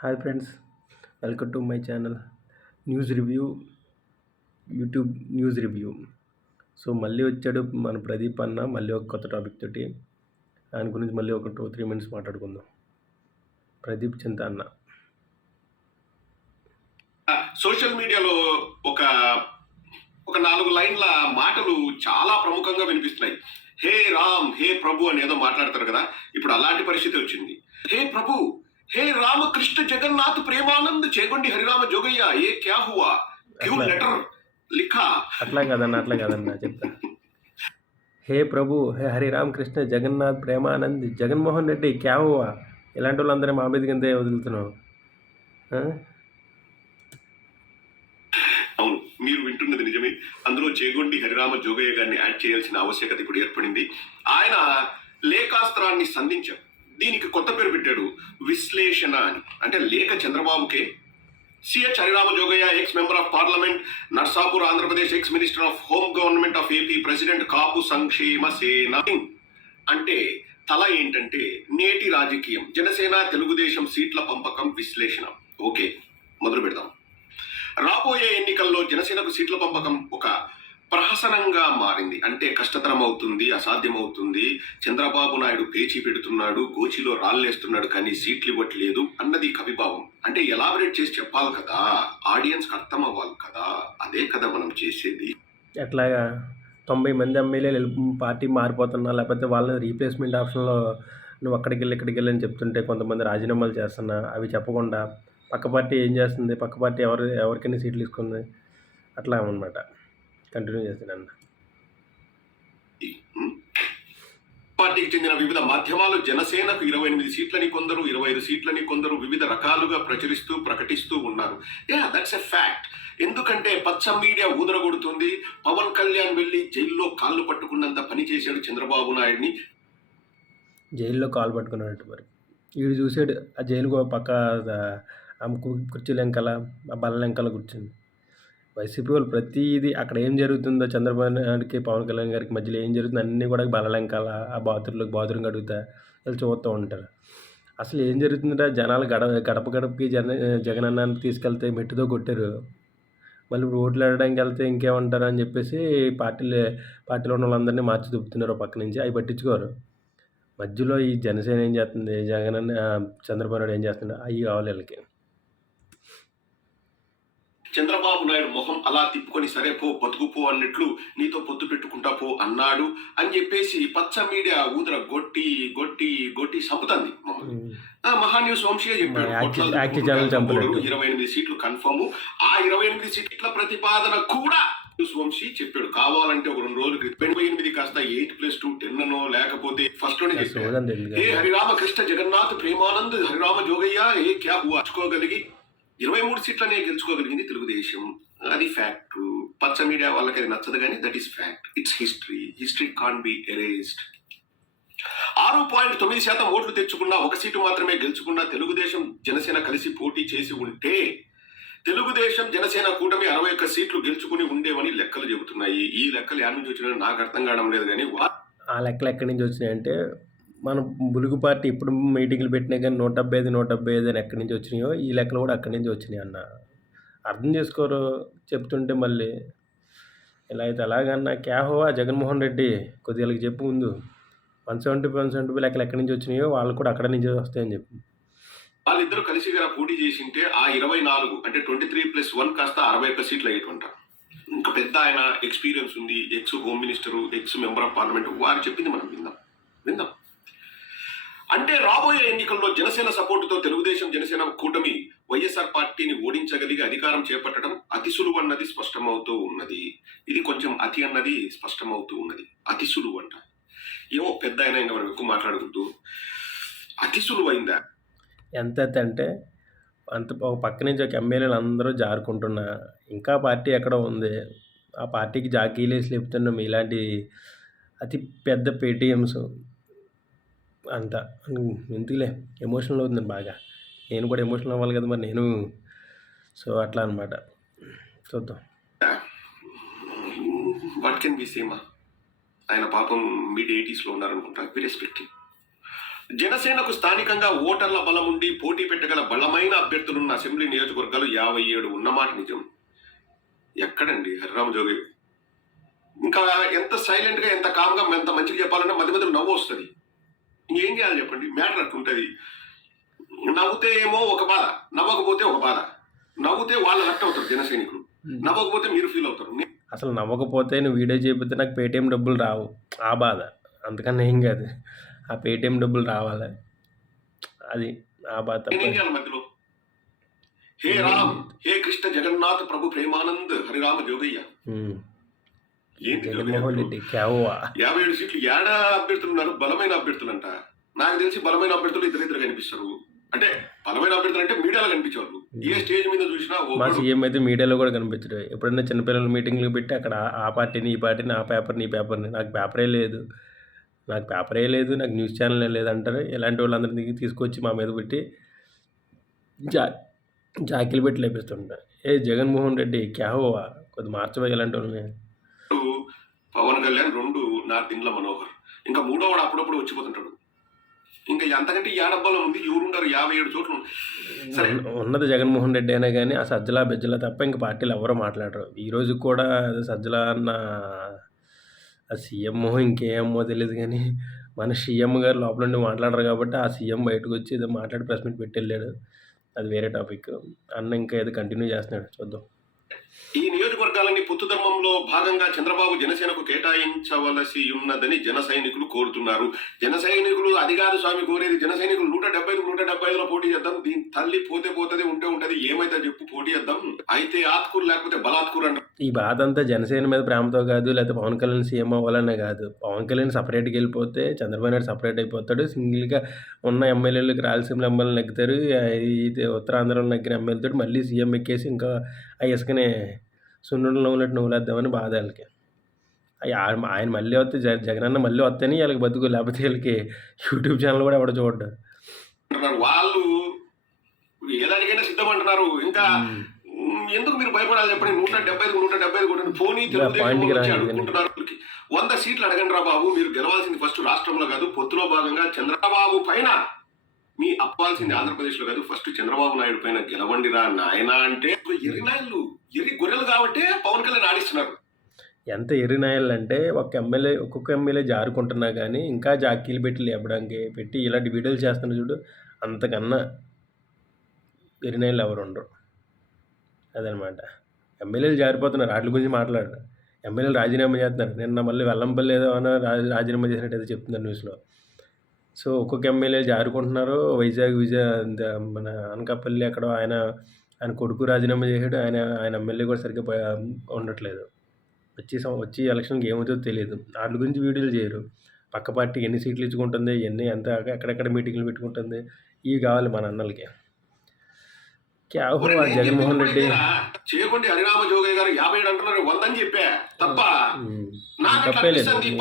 Hi friends, welcome to my channel news review, YouTube news review. So మళ్ళీ వచ్చాడు మన ప్రదీప్ అన్న, మళ్ళీ ఒక కొత్త టాపిక్ తోటి. దాని గురించి మళ్ళీ ఒక 2-3 మినిట్స్ మాట్లాడుకుందాం. ప్రదీప్ చింత అన్న. సోషల్ మీడియాలో ఒక ఒక 4 లైన్ల మాటలు చాలా ప్రముఖంగా వినిపిస్తున్నాయి. హే రామ్, హే ప్రభు అని ఏదో మాట్లాడతారు కదా, ఇప్పుడు అలాంటి పరిస్థితి వచ్చింది. హే ప్రభు, హే రామకృష్ణ జగన్నాథ్ ప్రేమానంద్ చేగొండి హరిరామ జోగయ్య, ఏ క్యా హువా, క్యూ లెటర్ లిఖా. అట్లా కాదన్న చెప్తా. హే ప్రభు, హే హరిరామ్ కృష్ణ జగన్నాథ్ ప్రేమానంద్ జగన్మోహన్ రెడ్డి క్యా హువా. ఇలాంటి వాళ్ళందరూ మా మీద కిందే వదులుతున్నావు. అవును, మీరు వింటున్నది నిజమే. అందులో చేగొండి హరిరామ జోగయ్య గారిని యాడ్ చేయాల్సిన ఆవశ్యకత ఇప్పుడు ఏర్పడింది. ఆయన లేఖాస్త్రాన్ని సంధించారు. దీనికి కొత్త పేరు పెట్టాడు, విశ్లేషణ అని. అంటే లేఖ చంద్రబాబుకే, CH Hariram Jogaiah, ex member of parliament, Narsapur Andhra Pradesh, ex minister of home government of AP, president Kapu Sankshema Sena. అంటే తల ఏంటంటే నేటి రాజకీయం, జనసేన తెలుగుదేశం సీట్ల పంపకం విశ్లేషణ. ఓకే, మొదలు పెడదాం. రాబోయే ఎన్నికల్లో జనసేనకు సీట్ల పంపకం ఒక ప్రహసనంగా మారింది. అంటే కష్టతరం అవుతుంది, అసాధ్యం అవుతుంది, చంద్రబాబు నాయుడు పేచీ పెడుతున్నాడు, గోచిలో రాళ్ళేస్తున్నాడు, కానీ సీట్లు ఇవ్వట్లేదు అన్నది కవిభావం. అంటే ఎలాబరేట్ చేసి చెప్పాలి కదా, ఆడియన్స్కి అర్థం అవ్వాలి కదా, అదే కదా మనం చేసేది. ఎట్లాగా 90 మంది ఎమ్మెల్యేలు పార్టీ మారిపోతున్నా, లేకపోతే వాళ్ళని రీప్లేస్మెంట్ ఆప్షన్లో నువ్వు అక్కడికి వెళ్ళి ఇక్కడికి వెళ్ళని చెప్తుంటే కొంతమంది రాజీనామాలు చేస్తున్నా, అవి చెప్పకుండా పక్క పార్టీ ఏం చేస్తుంది, పక్క పార్టీ ఎవరికైనా సీట్లు తీసుకుంది, అట్లా అనమాట. కంటిన్యూ చేస్తున్నాను. పార్టీకి చెందిన వివిధ మాధ్యమాలు జనసేనకు 28 సీట్లని కొందరు, 25 సీట్లని కొందరు వివిధ రకాలుగా ప్రకటిస్తూ ఉన్నారు. That's a fact. ఎందుకంటే పచ్చ మీడియా ఊదరగొడుతుంది. పవన్ కళ్యాణ్ వెళ్ళి జైల్లో కాళ్ళు పట్టుకున్నంత పని చేశాడు చంద్రబాబు నాయుడిని. జైల్లో కాళ్ళు పట్టుకున్నాడు. మరి వీడు చూసాడు ఆ జైలు పక్క కుర్చీలు వెంకల, ఆ బల్ల వెంకల కూర్చుంది. వైసీపీ వాళ్ళు ప్రతిదీ అక్కడ ఏం జరుగుతుందో, చంద్రబాబు నాయుడికి పవన్ కళ్యాణ్ గారికి మధ్యలో ఏం జరుగుతుందో అన్నీ కూడా బల్లలెంకాల ఆ బాత్రూమ్ కడుగుతా వీళ్ళు చూస్తూ ఉంటారు. అసలు ఏం జరుగుతుందంటే జనాలు గడపకి జగనన్నాన్ని తీసుకెళ్తే మెట్టుతో కొట్టారు. మళ్ళీ ఇప్పుడు ఓట్లు ఆడడానికి వెళ్తే ఇంకేమంటారు అని చెప్పేసి పార్టీలో ఉన్న వాళ్ళందరినీ మార్చి చూపుతున్నారు పక్క నుంచి. అవి పట్టించుకోరు. మధ్యలో ఈ జనసేన ఏం చేస్తుంది, చంద్రబాబు నాయుడు ఏం చేస్తున్నాడు, అవి కావాలి వీళ్ళకి. చంద్రబాబు నాయుడు మొహం అలా తిప్పుకొని సరే పో బతుకుపో అన్నట్లు నీతో పొత్తు పెట్టుకుంటా పో అన్నాడు అని చెప్పేసి పచ్చ మీడియా ఊదర గొట్టి గొట్టి గొట్టి చంపుతుంది. మహాన్యూస్ వంశీగా చెప్పాడు 28 సీట్లు కన్ఫర్మ్. ఆ 28 సీట్ల ప్రతిపాదన కూడా వంశీ చెప్పాడు. కావాలంటే ఒక 2 రోజులు 28 కాస్త 8+2 10 లేకపోతే ఫస్ట్ లోనే చెప్పాడు. ఏ హరిరామకృష్ణ జగన్నాథ్ ప్రేమానంద్ హరిరామ జోగయ్య ఏ క్యా హువాచుకోగలిగి 23 సీట్లనే గెలుచుకోగలిగింది తెలుగుదేశం. అది ఫ్యాక్ట్. పచ్చ మీడియా వాళ్ళకి అది నచ్చదు, కానీ that is fact. It's history can be erased. 6.9% ఓట్లు తెచ్చుకున్న, 1 సీటు మాత్రమే గెలుచుకున్న తెలుగుదేశం జనసేన కలిసి పోటీ చేసి ఉంటే తెలుగుదేశం జనసేన కూటమి 61 సీట్లు గెలుచుకుని ఉండేవని లెక్కలు చెబుతున్నాయి. ఈ లెక్కలు ఎక్కడి నుంచి వచ్చినాయో నాకు అర్థం కావడం లేదు. కానీ ఆ లెక్కలు ఎక్కడి నుంచి వచ్చినాయంటే మన బులుగు పార్టీ ఇప్పుడు మీటింగ్లు పెట్టినా కానీ 175 అని ఎక్కడి నుంచి వచ్చినాయో ఈ లెక్కలు కూడా అక్కడి నుంచి వచ్చినాయి అన్న. అర్థం చేసుకోరు చెప్తుంటే. మళ్ళీ ఇలా అయితే ఎలాగన్నా క్యా హువా జగన్మోహన్ రెడ్డి, కొద్దిగా చెప్పు ముందు. 170 లెక్కలు ఎక్కడి నుంచి వచ్చినాయో వాళ్ళు కూడా అక్కడి నుంచి వస్తాయని చెప్పు. వాళ్ళిద్దరూ కలిసి పోటీ చేసింటే ఆ 24 అంటే 23+1 కాస్త 61 సీట్లు అయ్యేటువంటి. ఇంకా పెద్ద ఆయన ఎక్స్పీరియన్స్ ఉంది, X home minister, X member of parliament, వారు చెప్పింది మనం విందాం. అంటే రాబోయే ఎన్నికల్లో జనసేన సపోర్టుతో తెలుగుదేశం జనసేన కూటమి వైఎస్ఆర్ పార్టీని ఓడించగలిగి అధికారం చేపట్టడం అతి సులువు అన్నది స్పష్టమవుతూ ఉన్నది. ఇది కొంచెం అతి అన్నది స్పష్టమవుతూ ఉన్నది. అతి సులువు అంట ఏమో పెద్ద అయినా ఇంకా మనం ఎక్కువ మాట్లాడుకుంటూ అతి సులువు అయిందా ఎంత అంటే అంత ఒక పక్క నుంచి ఒక ఎమ్మెల్యేలు అందరూ జారుకుంటున్నా ఇంకా పార్టీ ఎక్కడ ఉంది, ఆ పార్టీకి జాకీలేసి లేపుతున్నాం. ఇలాంటి అతి పెద్ద పేటీఎంస్ అంతా ఎందుకులే, ఎమోషనల్ అవుతుంది బాగా. నేను కూడా ఎమోషనల్ అవ్వాలి కదా మరి నేను. సో అట్లా అనమాట. చూద్దాం. What can be same. ఆయన పాపం మిడ్ 80s ఉన్నారనుకుంటా. We respect. జనసేనకు స్థానికంగా ఓటర్ల బలం ఉండి పోటీ పెట్టగల బలమైన అభ్యర్థులున్న అసెంబ్లీ నియోజకవర్గాలు 57 ఉన్నమాట నిజం. ఎక్కడండి హరిరామ జోగి? ఇంకా ఎంత సైలెంట్ గా, ఎంత కామ్ గా, ఎంత మంచిగా చెప్పాలన్నా మధ్య మధ్యలో నవ్వు వస్తుంది. ఇంకేం చేయాలి చెప్పండి? మ్యాటర్ అట్టుంటది. నవ్వుతే ఏమో ఒక బాధ, నవ్వకపోతే ఒక బాధ. నవ్వుతే వాళ్ళు హర్ట్ అవుతారు జన సైనికులు, నవ్వకపోతే మీరు ఫీల్ అవుతారు. అసలు నవ్వకపోతే నువ్వు వీడియో చేయకపోతే నాకు పేటీఎం డబ్బులు రావు, ఆ బాధ. అందుకని ఏం కాదు, ఆ పేటీఎం డబ్బులు రావాలి, అది ఆ బాధ తప్ప. నేనేం చేయాలి మధ్యలో? హే రామ్, హే కృష్ణ జగన్నాథ్ ప్రభు ప్రేమానంద్ హరిరామ జోగయ్య. ఏంటి జగన్మోహన్ రెడ్డి క్యావా 57 సీట్లు ఏడా అభ్యర్థులు ఉన్నారు? బలమైన అభ్యర్థులు అంట. నాకు తెలిసి బలమైన అభ్యర్థులు ఇద్దరు కనిపిస్తారు. అంటే బలమైన అభ్యర్థులు అంటే మీడియాలో కనిపించేవాళ్ళు. ఏ స్టేజ్ మీద చూసినా మా సీఎం అయితే మీడియాలో కూడా కనిపించడు. ఎప్పుడైనా చిన్నపిల్లల మీటింగ్లు పెట్టి అక్కడ ఆ పార్టీని ఈ పార్టీని, ఆ పేపర్ని ఈ పేపర్ని, నాకు పేపరే లేదు, నాకు న్యూస్ ఛానల్ లేదంటారు. ఇలాంటి వాళ్ళందరినీ తీసుకొచ్చి మా మీద పెట్టి జాకిలు పెట్టి లేపిస్తుంటా. ఏ జగన్మోహన్ రెడ్డి క్యావా కొద్ది మార్చబోయే ఇలాంటి వాళ్ళని. పవన్ కళ్యాణ్ 2 నార్త్ ఇండ్ల మనోహర్, ఇంకా 3వ వాడు అప్పుడప్పుడు వచ్చిపోతుంటాడు. ఇంకా ఎంతకంటే ఏడబ్బాలో ఉంది, ఎవరుంటారు? 57 చోట్లు సరే ఉన్నది జగన్మోహన్ రెడ్డి అయినా కానీ ఆ సజ్జల బెజ్జల తప్ప ఇంకా పార్టీలు ఎవరో మాట్లాడరు. ఈరోజు కూడా సజ్జల అన్న ఆ సీఎం ఇంకేమో తెలియదు, కానీ మన సీఎం గారు లోపల నుండి మాట్లాడరు కాబట్టి ఆ సీఎం బయటకు వచ్చి ఏదో మాట్లాడి ప్రెస్ మీట్ పెట్టి వెళ్ళాడు. అది వేరే టాపిక్. అన్న ఇంకా ఏదో కంటిన్యూ చేస్తున్నాడు, చూద్దాం. ఈ నియోజకవర్గాలన్నీ పొత్తు ధర్మంలో భాగంగా చంద్రబాబు జనసేనకు కేటాయించవలసి ఉన్నదని జన సైనికులు కోరుతున్నారు. జన సైనికులు అది కాదు స్వామి కోరేది, జన సైనికులు 175 పోటీ చేద్దాం. దీని తల్లి పోతే పోతుంది, ఉంటే ఉంటది, ఏమైతే చెప్పు పోటీ చేద్దాం. అయితే ఆత్కూరు లేకపోతే బలాత్కూరు అంట. ఈ బాధ అంతా జనసేన మీద ప్రేమతో కాదు, లేకపోతే పవన్ కళ్యాణ్ సీఎం అవ్వాలనే కాదు. పవన్ కళ్యాణ్ సపరేట్గా వెళ్ళిపోతే చంద్రబాబు నాయుడు సపరేట్ అయిపోతాడు. సింగిల్గా ఉన్న ఎమ్మెల్యేలకు రాయలసీమలో ఎమ్మెల్యేలు నెగ్గుతారు. ఇది ఉత్తరాంధ్రలో నెగ్గిన ఎమ్మెల్యేతో మళ్ళీ సీఎం ఎక్కేసి ఇంకా ఆ ఇసుకనే సున్నుండలో ఉన్నట్టు నువ్వులేద్దామని బాధ వాళ్ళకి. ఆయన మళ్ళీ వస్తే జగనన్న మళ్ళీ వస్తేనే వీళ్ళకి బతుకు, లేకపోతే వీళ్ళకి యూట్యూబ్ ఛానల్ కూడా ఎవడ చూడ్డారు. వాళ్ళు ఏదానికైనా సిద్ధమంటున్నారు. ఇంకా ఎందుకు మీరు భయపడాలి చెప్పండి? 175 కూడా పోనీ అడుగుకుంటున్నారు. 100 సీట్లు అడగండి రా బాబు. మీరు గెలవాల్సింది ఫస్ట్ రాష్ట్రంలో కాదు, పొత్తులో భాగంగా చంద్రబాబు పైన మీ అప్పాల్సింది ఆంధ్రప్రదేశ్ లో కాదు, ఫస్ట్ చంద్రబాబు నాయుడు పైన గెలవండిరా నాయన. అంటే ఎర్రినాయలు, ఎర్రి గొర్రెలు కాబట్టి పవన్ కళ్యాణ్ ఆడిస్తున్నారు. ఎంత ఎర్రినాయలు అంటే ఒక్కొక్క ఎమ్మెల్యే జారుకుంటున్నా కానీ ఇంకా జాకీలు పెట్టి లేపడానికి పెట్టి ఇలాంటి వీడియోలు చేస్తున్నారు చూడు, అంతకన్నా ఎర్రినాయలు ఎవరు ఉండరు. అదనమాట. ఎమ్మెల్యేలు జారిపోతున్నారు, వాటి గురించి మాట్లాడరు. ఎమ్మెల్యేలు రాజీనామా చేస్తున్నారు. నిన్న మళ్ళీ వెల్లంపల్లి ఏదో రాజీనామా చేసినట్టు ఏదో చెప్తున్నారు న్యూస్లో. సో ఒక్కొక్క ఎమ్మెల్యే జారుకుంటున్నారు. వైజాగ్ మన అనకాపల్లి అక్కడ ఆయన కొడుకు రాజీనామా చేసాడు. ఆయన ఎమ్మెల్యే కూడా సరిగ్గా ఉండట్లేదు. వచ్చి ఎలక్షన్కి ఏమవుతుందో తెలియదు. వాటి గురించి వీడియోలు చేయరు. పక్క పార్టీ ఎన్ని సీట్లు ఇచ్చుకుంటుంది, ఎంత ఎక్కడెక్కడ మీటింగ్లు పెట్టుకుంటుంది, ఇవి కావాలి మన అన్నలకి. జగన్మోహన్ రెడ్డి చేయకుండా హరిరామ జోగయ్య గారు 57 అంటున్నారు, 100 అని చెప్పా తప్ప.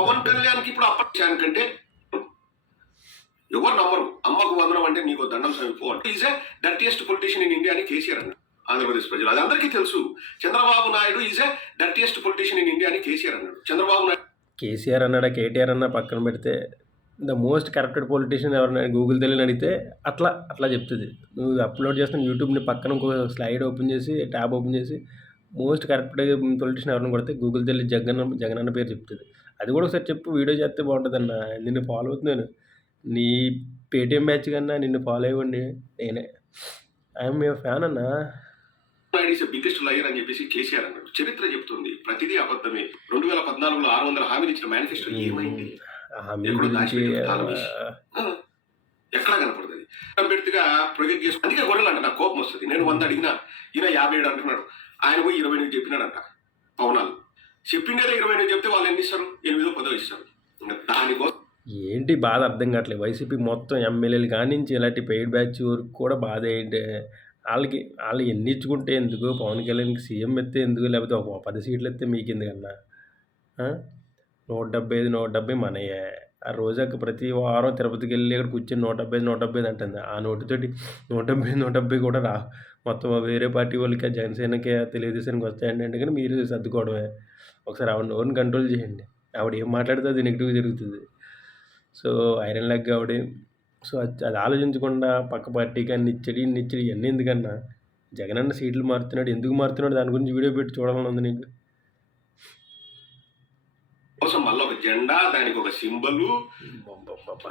పవన్ కళ్యాణ్కి ఇప్పుడు అప్పటికంటే ఎవరు నమ్మరు. అమ్మకు వందనం అంటే నీకు దండం సరిపో. Is a dirtiest politician in India అని కేసీఆర్ అన్నాడు ఆంధ్రప్రదేశ్ ప్రజలు. అది అందరికీ తెలుసు. Chandrababu Naidu is a dirtiest politician in India అని కేసీఆర్ అన్నాడు. కేసీఆర్ అన్నాడా, కేటీఆర్ అన్నా పక్కన పెడితే ద మోస్ట్ కరప్టెడ్ పొలిటీషియన్ ఎవరైనా గూగుల్ తెలియని అడిగితే అట్లా చెప్తుంది. నువ్వు అప్లోడ్ చేస్తున్న యూట్యూబ్ని పక్కన ఇంకో స్లైడ్ ఓపెన్ చేసి, ట్యాబ్ ఓపెన్ చేసి మోస్ట్ కరప్టెడ్ పొలిటీషియన్ ఎవరైనా కొడితే గూగుల్ తెలియ జగన్ పేరు చెప్తుంది. అది కూడా ఒకసారి చెప్పు, వీడియో చేస్తే బాగుంటుందన్న. నిన్ను ఫాలో అవుతున్నాను, నీ పేటీఎం బ్యాచ్ కన్నా నిన్ను ఫాలో అయ్యండి నేనే. ఐఎమ్ యువర్ ఫ్యాన్ అన్నా. బిగ్గెస్ట్ లయర్ అని చెప్పేసి కేసీఆర్ అన్నాడు. చరిత్ర చెప్తుంది ప్రతిదీ అబద్ధమే. 2014లో 600 హామీలు ఇచ్చిన మేనిఫెస్టో ఏమైంది? ఎక్కడా కనపడుతుంది? అభ్యర్థిగా ప్రొజెక్ట్ చేసి అందుకే గొర్రెలు అంట. నాకు కోపం వస్తుంది. నేను 100 అడిగినా ఈయన 57 అంటున్నాడు. ఆయన పోయి 28 చెప్పినాడంట. పవనాలు చెప్పిండేదో 28 చెప్తే వాళ్ళు ఎన్ని ఇస్తారు? 8 10 ఇస్తారు. దానికోసం ఏంటి బాధ అర్థం కావట్లేదు. వైసీపీ మొత్తం ఎమ్మెల్యేలు కానించి ఇలాంటి పెయిడ్ బ్యాచ్ వరకు కూడా బాధ ఏంటి? వాళ్ళు ఎన్ని ఇచ్చుకుంటే ఎందుకు? పవన్ కళ్యాణ్కి సీఎం ఎత్తే ఎందుకు? లేకపోతే ఒక 10 సీట్లు ఎత్తే మీకు ఎందుకన్నా? 175 మనయే. ఆ రోజాక ప్రతి వారం తిరుపతికి వెళ్ళి అక్కడ కూర్చొని 175 అంటుంది. ఆ నోటితోటి 170 కూడా మొత్తం వేరే పార్టీ వాళ్ళకి, జనసేనకి, తెలుగుదేశానికి వస్తాయండి అంటే కానీ మీరు సర్దుకోవడమే. ఒకసారి ఆవిడ నోరుని కంట్రోల్ చేయండి. ఆవిడ ఏం మాట్లాడితే అది నెగిటివ్ జరుగుతుంది. సో ఐరన్ లెగ్ ఆవిడ సో అది ఆలోచించకుండా పక్క పార్టీకి అన్ని ఇచ్చడి ఇవన్నీ ఎందుకన్నా జగనన్న సీట్లు మారుతున్నాడు, ఎందుకు మారుతున్నాడు, దాని గురించి వీడియో పెట్టి చూడాలని ఉంది నీకు. కోసం మళ్ళీ ఒక జెండా, దానికి ఒక సింబలు,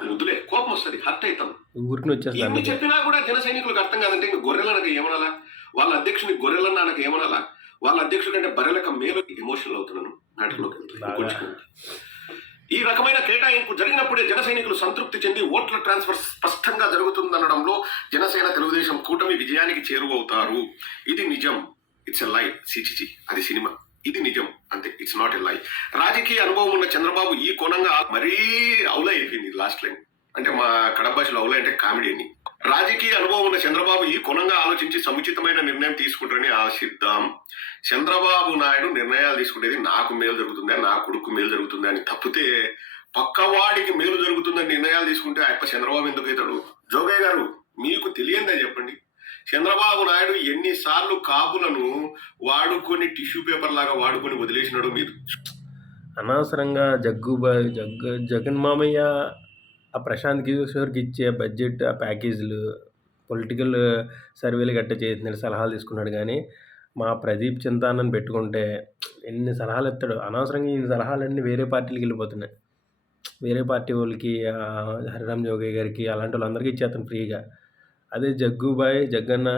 ముద్దులే కోపం వస్తుంది, హర్ట్ అవుతాం. ఊరికి వచ్చేస్తాను ఎన్ని చెప్పినా కూడా జన సైనికులకు అర్థం కాదంటే ఇంక గొర్రెలనక ఏమనాలా, వాళ్ళ అధ్యక్షుని గొర్రెలన్నానక ఏమనాలా, వాళ్ళ అధ్యక్షుడు అంటే బర్రెలక మేలు. ఎమోషనల్ అవుతున్నాను, నాటిలోకి వెళ్తాను. ఈ రకమైన కేటాయింపు జరిగినప్పుడే జన సైనికులు సంతృప్తి చెంది ఓట్ల ట్రాన్స్ఫర్ స్పష్టంగా జరుగుతుందనడంలో జనసేన తెలుగుదేశం కూటమి విజయానికి చేరువవుతారు. ఇది నిజం, ఇట్స్ ఎ లై. సిచిచి అది సినిమా, ఇది నిజం అంతే, ఇట్స్ నాట్ ఎ లై. రాజకీయ అనుభవం ఉన్న చంద్రబాబు ఈ కోణంగా మరీ అవులై అయిపోయింది. లాస్ట్ లైన్ అంటే మా కడప భాషలో అవులై అంటే కామెడీ అని. రాజకీయ అనుభవం ఉన్న చంద్రబాబు ఈ కోణంగా ఆలోచించి సముచితమైన నిర్ణయం తీసుకుంటారని ఆశిద్దాం. చంద్రబాబు నాయుడు నిర్ణయాలు తీసుకునేది నాకు మేలు జరుగుతుందా, నా కొడుకు మేలు జరుగుతుందా అని తప్పితే పక్కవాడికి మేలు జరుగుతుందని నిర్ణయాలు తీసుకుంటే అప్ప చంద్రబాబు ఎందుకు అవుతాడు? జోగయ్య గారు, మీకు తెలియందని చెప్పండి. చంద్రబాబు నాయుడు ఎన్నిసార్లు కాపులను వాడుకొని టిష్యూ పేపర్ లాగా వాడుకొని వదిలేసినాడు. మీరు అనవసరంగా జగన్ మామయ్య ఆ ప్రశాంత్ కిషోర్కి ఇచ్చే బడ్జెట్, ఆ ప్యాకేజీలు, పొలిటికల్ సర్వేలు గట్ట చేస్తున్నాడు, సలహాలు తీసుకున్నాడు. కానీ మా ప్రదీప్ చింతానని పెట్టుకుంటే ఎన్ని సలహాలు ఇస్తాడు. అనవసరంగా ఈ సలహాలన్నీ వేరే పార్టీలకు వెళ్ళిపోతున్నాయి. వేరే పార్టీ వాళ్ళకి, హరిరామ్ జోగయ్య గారికి, అలాంటి వాళ్ళందరికీ ఇచ్చేస్తాను ఫ్రీగా. అదే జగ్గన్న,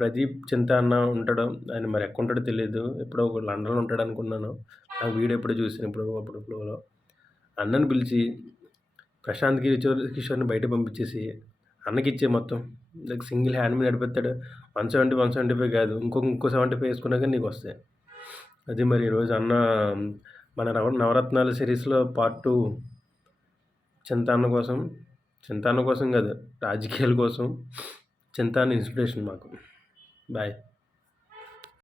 ప్రదీప్ చింతాన్న ఉంటాడు. ఆయన మరి ఎక్కడ ఉంటాడో తెలియదు. ఎప్పుడో లండన్లో ఉంటాడు అనుకున్నాను. నాకు వీడియో ఎప్పుడో చూసాను, అప్పుడు ఫ్లోలో. అన్నని పిలిచి ప్రశాంత్ కిషోర్ని బయట పంపించేసి అన్నకి ఇచ్చే మొత్తం సింగిల్ హ్యాండ్ మీద నడిపెత్తాడు. 175 కాదు, ఇంకో 75 వేసుకున్నా కానీ నీకు వస్తాయి. అది మరి ఈరోజు అన్న మన నవరత్నాల సిరీస్లో పార్ట్ 2 చింతాన్న కోసం కాదు, రాజకీయాల కోసం చింతాన్న ఇన్స్పిరేషన్ మాకు. బాయ్.